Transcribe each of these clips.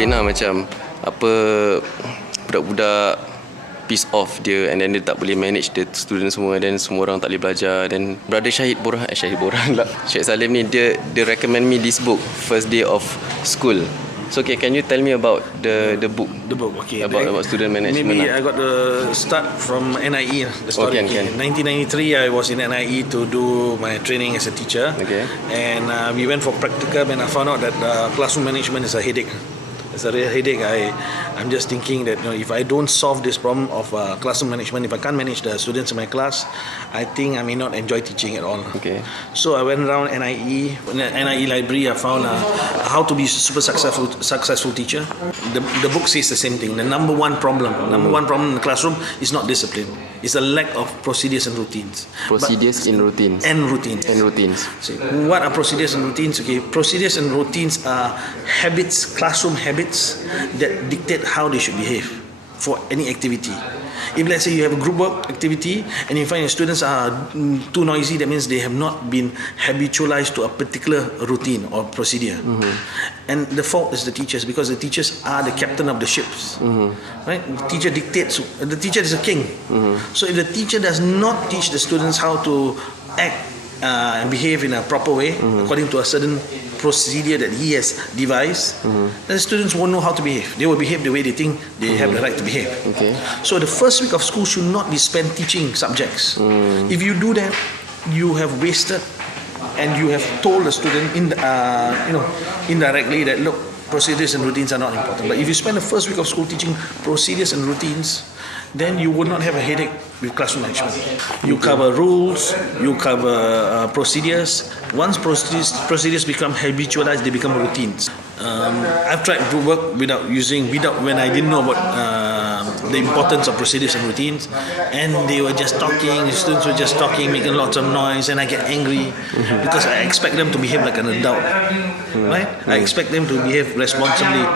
disiplin lah, macam apa budak-budak piece off dia, and then dia tak boleh manage the student semua, then semua orang tak boleh belajar. Then brother Shaheed Salim ni dia recommend me this book, First Day of School. So okay, can you tell me about the book? The book, okay. About student management. Maybe I got to start from NIE. The story. Can. In 1993, I was in NIE to do my training as a teacher. Okay. And we went for practicum, and I found out that classroom management is a headache. It's a real headache. I'm just thinking that if I don't solve this problem of classroom management, if I can't manage the students in my class, I think I may not enjoy teaching at all. Okay. So I went around NIE. In the NIE library, I found how to be a super successful teacher. The book says the same thing. The number one problem in the classroom is not discipline. It's a lack of procedures and routines. Routines. So what are procedures and routines? Okay, procedures and routines are habits, classroom habits that dictate how they should behave for any activity. If let's say you have a group work activity and you find your students are too noisy, that means they have not been habitualized to a particular routine or procedure. And the fault is the teachers, because the teachers are the captain of the ships. Right? The teacher dictates. The teacher is a king. So if the teacher does not teach the students how to act and behave in a proper way, according to a certain procedure that he has devised, then the students won't know how to behave. They will behave the way they think they have the right to behave. Okay. So the first week of school should not be spent teaching subjects. If you do that, you have wasted, and you have told the student indirectly that look, procedures and routines are not important. But if you spend the first week of school teaching procedures and routines, then you would not have a headache with classroom management. You cover rules, you cover procedures. Once procedures become habitualized, they become routines. I've tried to work when I didn't know about the importance of procedures and routines, and they were just talking, the students were just talking, making lots of noise, and I get angry because I expect them to behave like an adult, right? I expect them to behave responsibly,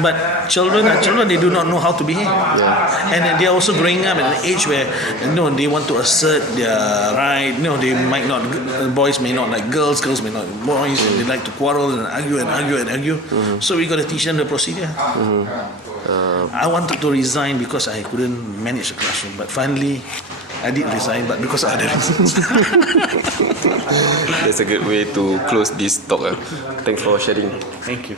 but children, they do not know how to behave, and they are also growing up at an age where they want to assert their right. They might not, boys may not like girls may not like boys, and they like to quarrel and argue. So we got to teach them the procedure. I wanted to resign because I couldn't manage the classroom, but finally I did resign, but because of other reasons. That's a good way to close this talk. Thanks for sharing. Thank you.